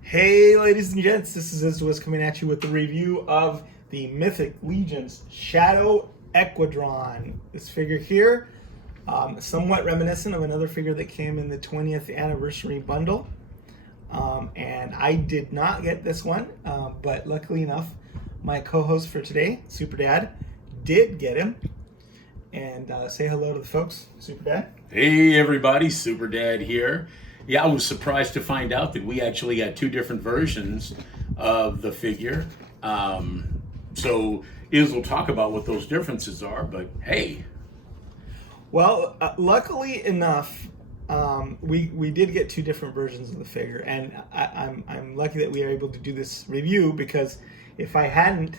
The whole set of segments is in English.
Hey, ladies and gents, this is Izwiz coming at you with the review of the Mythic Legion's Shadow Equaddron. This figure here, somewhat reminiscent of another figure that came in the 20th anniversary bundle. And I did not get this one, but luckily enough, my co-host for today, Super Dad, did get him. And say hello to the folks, Super Dad. Hey everybody, Super Dad here. Yeah, I was surprised to find out that we actually got two different versions of the figure. So Iz will talk about what those differences are, but hey. Well, luckily enough, we did get two different versions of the figure, and I'm lucky that we are able to do this review, because if I hadn't,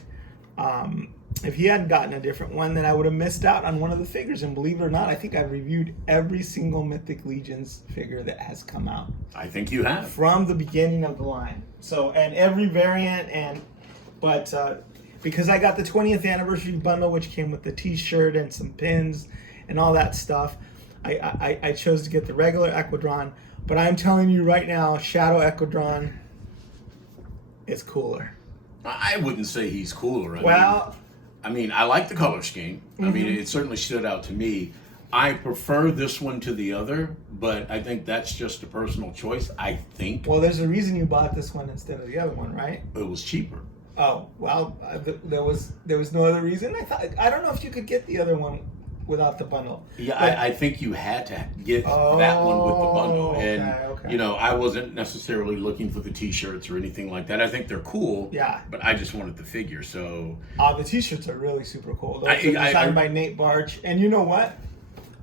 if he hadn't gotten a different one, then I would have missed out on one of the figures. And believe it or not, I think I've reviewed every single Mythic Legions figure that has come out. I think you have. From the beginning of the line. So, and every variant, but because I got the 20th anniversary bundle, which came with the t-shirt and some pins and all that stuff, I chose to get the regular Equaddron. But I'm telling you right now, Shadow Equaddron is cooler. I wouldn't say he's cooler. I mean, I like the color scheme. Mm-hmm. I mean, it certainly stood out to me. I prefer this one to the other, but I think that's just a personal choice, I think. Well, there's a reason you bought this one instead of the other one, right? It was cheaper. Oh, well, there was no other reason. I don't know if you could get the other one without the bundle. Yeah, I think you had to get that one with the bundle. And, okay. you know, I wasn't necessarily looking for the t-shirts or anything like that. I think they're cool. Yeah. But I just wanted the figure, so. The t-shirts are really super cool. Those are designed by Nate Barch. And you know what?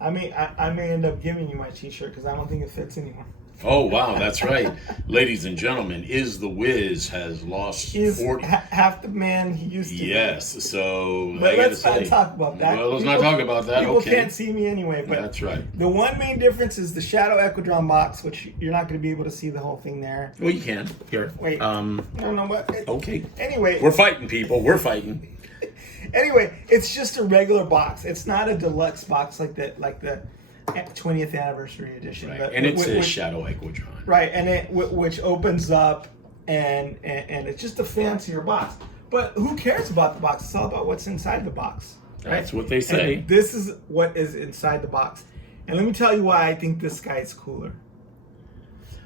I may end up giving you my t-shirt because I don't think it fits anymore. Oh, wow, that's right. Ladies and gentlemen, Iz the Wiz has lost 40. Half the man he used to be. Yes, so but let's not talk about that. Well, let's not talk about that. People can't see me anyway. But that's right. The one main difference is the Shadow Equaddron box, which you're not going to be able to see the whole thing there. Well, you can. Here. Wait. No, but okay. Anyway. We're fighting, people. We're fighting. Anyway, it's just a regular box. It's not a deluxe box like the 20th anniversary edition. Right. And it says Shadow Equaddron. Right, and which opens up, and it's just a fancier box. But who cares about the box? It's all about what's inside the box. Right? That's what they say. And this is what is inside the box. And let me tell you why I think this guy is cooler.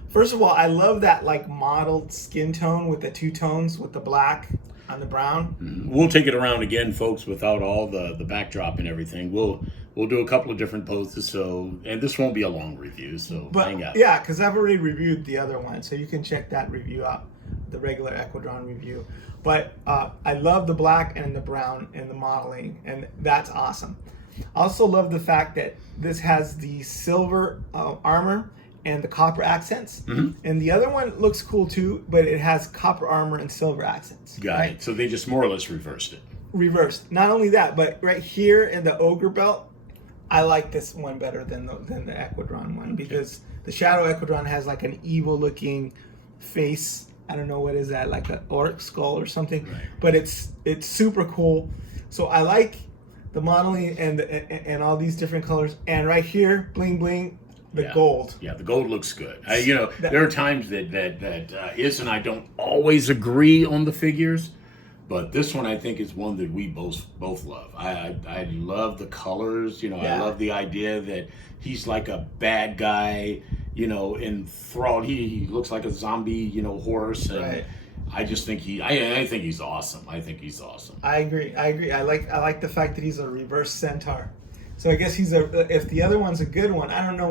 First of all, I love that like mottled skin tone with the two tones with the black on the brown. We'll take it around again, folks, without all the backdrop and everything. We'll do a couple of different poses, and this won't be a long review, so hang out. Yeah, because I've already reviewed the other one, so you can check that review out, the regular Equaddron review. But I love the black and the brown and the modeling, and that's awesome. I also love the fact that this has the silver armor and the copper accents. Mm-hmm. And the other one looks cool too, but it has copper armor and silver accents. Got it. So they just more or less reversed it. Reversed. Not only that, but right here in the ogre belt, I like this one better than the Equaddron one, because the Shadow Equaddron has like an evil looking face. I don't know what is that, like an orc skull or something. Right. But it's super cool. So I like the modeling and all these different colors. And right here, bling bling. The gold. Yeah, the gold looks good. There are times that Iz and I don't always agree on the figures, but this one I think is one that we both love. I love the colors. I love the idea that he's like a bad guy, enthralled. He looks like a zombie, horse. And right. I just think I think he's awesome. I think he's awesome. I agree. I like the fact that he's a reverse centaur. So I guess if the other one's a good one, I don't know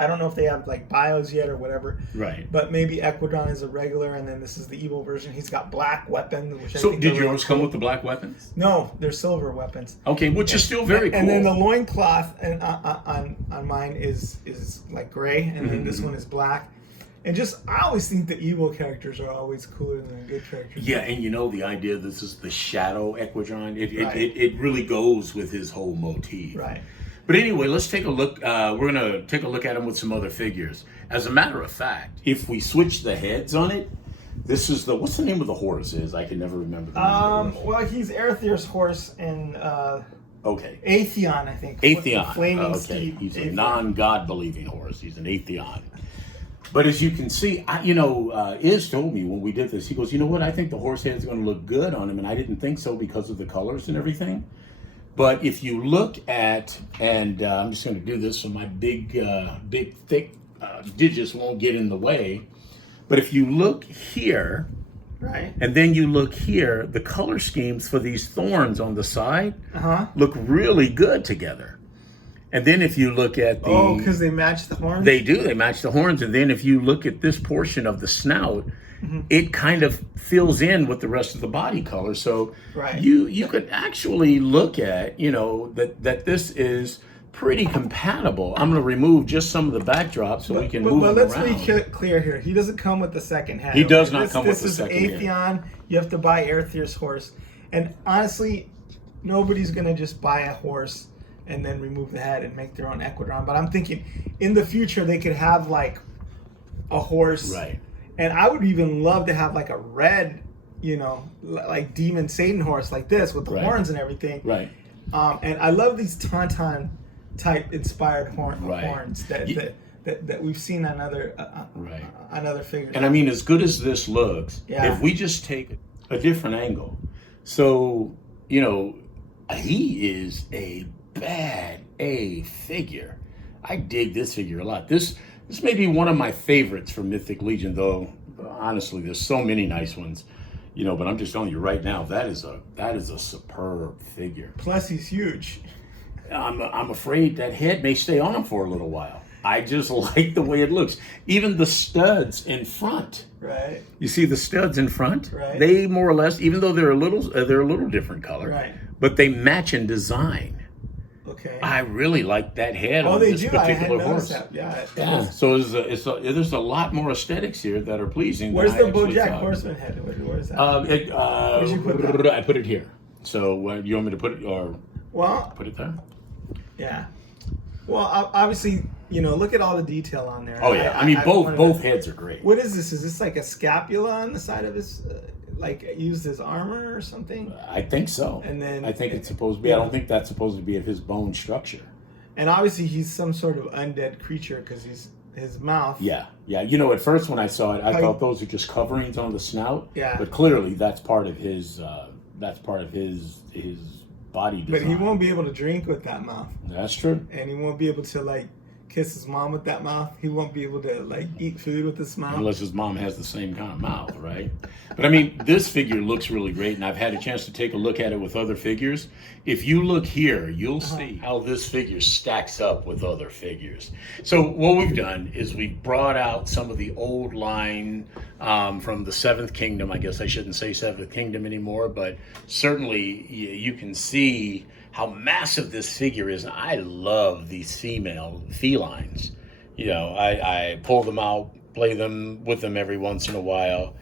I don't know if they have like bios yet or whatever. Right. But maybe Equaddron is a regular, and then this is the evil version. He's got black weapons. Which so did yours come with the black weapons? No, they're silver weapons. Okay, which is still very cool. And then the loincloth on mine is like gray, and then this one is black. And I always think the evil characters are always cooler than the good characters. Yeah, and the idea this is the Shadow Equaddron, it really goes with his whole motif. Right. But anyway, let's take a look. We're going to take a look at him with some other figures. As a matter of fact, if we switch the heads on it, this is what's the name of the horse is? I can never remember the name of the horse. Well, he's Aether's horse in Okay. Atheon, I think. Atheon. Flaming okay. steed. He's Atheon. a non-God believing horse. He's an Atheon. But as you can see, Iz told me when we did this, he goes, you know what, I think the horse head's going to look good on him, and I didn't think so because of the colors and everything. But if you look at, and I'm just going to do this so my big, thick digits won't get in the way. But if you look here, right, and then you look here, the color schemes for these thorns on the side look really good together. And then if you look at the... because they match the horns? They do, they match the horns. And then if you look at this portion of the snout, it kind of fills in with the rest of the body color. So you could actually look at, that this is pretty compatible. I'm going to remove just some of the backdrops so we can move them let's around. be clear here. He doesn't come with the second head. He does not come with the second head. This is Atheon. You have to buy Aether's horse. And honestly, nobody's going to just buy a horse and then remove the head and make their own Equaddron. But I'm thinking in the future they could have like a horse. Right. And I would even love to have like a red, like demon Satan horse like this with the horns and everything. Right. And I love these Tauntaun type inspired horns that we've seen on other figures. And I mean, as good as this looks, Yeah. if we just take a different angle, so he is a bad A figure. I dig this figure a lot. This may be one of my favorites for Mythic Legion, though honestly there's so many nice ones, but I'm just telling you right now, that is a superb figure. Plus he's huge. I'm afraid that head may stay on him for a little while. I just like the way it looks. Even the studs in front. Right. You see the studs in front? Right. They more or less, even though they're a little different color, right, but they match in design. Okay. I really like that head on this particular horse. That. Yeah. So there's a lot more aesthetics here that are pleasing. Where's the Bojack Horseman head? Where's that? Where'd you put that? I put it here. So you want me to put it put it there? Yeah. Well, obviously, look at all the detail on there. Oh yeah. I mean, both heads are great. What is this? Is this like a scapula on the side of his? Like used as armor or something? I think so. And then I think it's supposed to be. I don't think that's supposed to be of his bone structure. And obviously he's some sort of undead creature because his mouth. Yeah. At first when I saw it, I thought those are just coverings on the snout. Yeah. But clearly that's part of his. That's part of his body design. But he won't be able to drink with that mouth. That's true. And he won't be able to kiss his mom with that mouth. He won't be able to eat food with this mouth. Unless his mom has the same kind of mouth, right? But I mean, this figure looks really great, and I've had a chance to take a look at it with other figures. If you look here, you'll see how this figure stacks up with other figures. So what we've done is we've brought out some of the old line from the Seventh Kingdom. I guess I shouldn't say Seventh Kingdom anymore, but certainly you can see how massive this figure is. I love these female felines. I pull them out, play them with them every once in a while.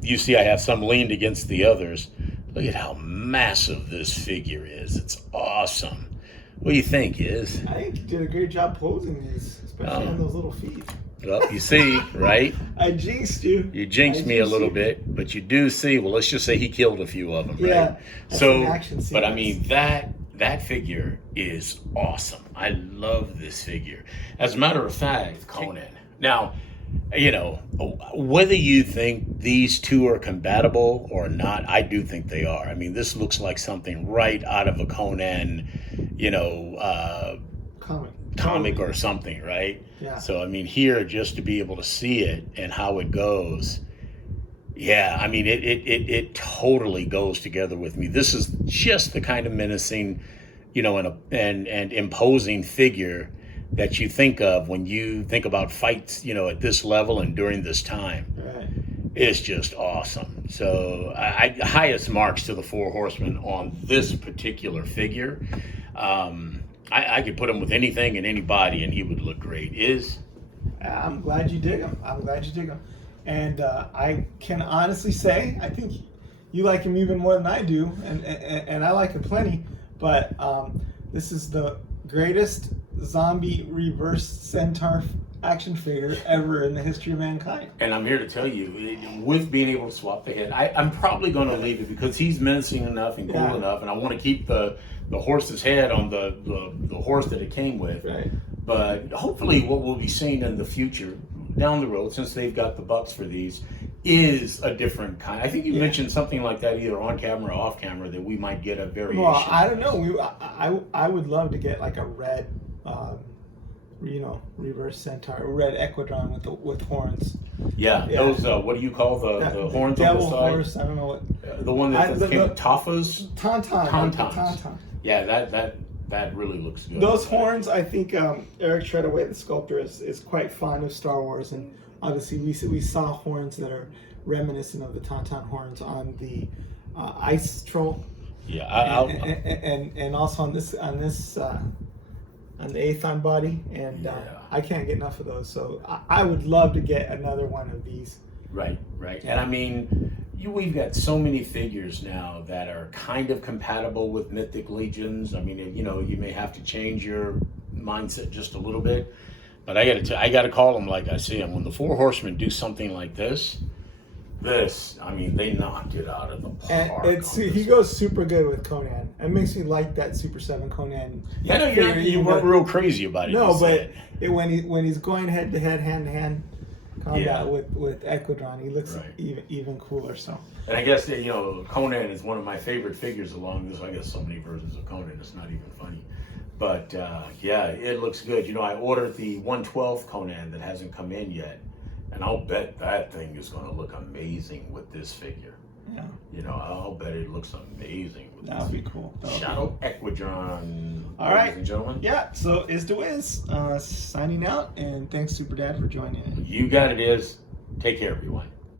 You see I have some leaned against the others. Look at how massive this figure is. It's awesome. What do you think, Iz? I think you did a great job posing these, especially on those little feet. Well, you see, right? I jinxed you. You jinxed me a little bit, but you do see, well, let's just say he killed a few of them, right? Yeah. So, but I mean, that figure is awesome. I love this figure. As a matter of fact, Conan. Now, whether you think these two are compatible or not, I do think they are. I mean, this looks like something right out of a Conan, comic or something, right? Yeah. So, I mean, here, just to be able to see it and how it goes, yeah, I mean, it totally goes together with me. This is just the kind of menacing, and imposing figure that you think of when you think about fights, at this level and during this time. Right. It's just awesome. So highest marks to the Four Horsemen on this particular figure. I could put him with anything and anybody and he would look great. I'm glad you dig him. And I can honestly say, I think you like him even more than I do, and I like him plenty, but this is the greatest zombie reverse centaur action figure ever in the history of mankind. And I'm here to tell you, with being able to swap the head, I'm probably going to leave it because he's menacing enough and cool enough, and I want to keep the horse's head on the horse that it came with. Right. But hopefully what we'll be seeing in the future, down the road, since they've got the bucks for these, is a different kind. I think you mentioned something like that either on camera or off camera, that we might get a variation. Well, I don't know. I would love to get like a red, reverse centaur, red Equaddron with horns. Yeah, those. What do you call the horns devil on the side? horse? I don't know what. The one that came Tafas. Tauntauns. Yeah, that really looks good. Those horns, I think Eric Treadaway, the sculptor, is quite fond of Star Wars, and obviously we saw horns that are reminiscent of the Tauntaun horns on the Ice Troll. Yeah, and also on the Aethon body, and I can't get enough of those. So I would love to get another one of these. Right. And I mean, we've got so many figures now that are kind of compatible with Mythic Legions. I mean, you may have to change your mindset just a little bit, but I got to call them like I see them. When the Four Horsemen do something like this, I mean, they knocked it out of the park. And he goes super good with Conan. It makes me like that Super 7 Conan. Yeah, no, you weren't real crazy about it. No, but when he's going head to head, hand to hand combat with Equaddron, he looks even cooler. So. And I guess Conan is one of my favorite figures along this. I guess so many versions of Conan, it's not even funny. But it looks good. I ordered the 1/12 Conan that hasn't come in yet. And I'll bet that thing is going to look amazing with this figure. Yeah. I'll bet it looks amazing with That would be cool. Shadow Equaddron. All right. Ladies and gentlemen. Yeah, so Is the Wiz signing out, and thanks Super Dad for joining in. You got it, Is. Take care, everyone.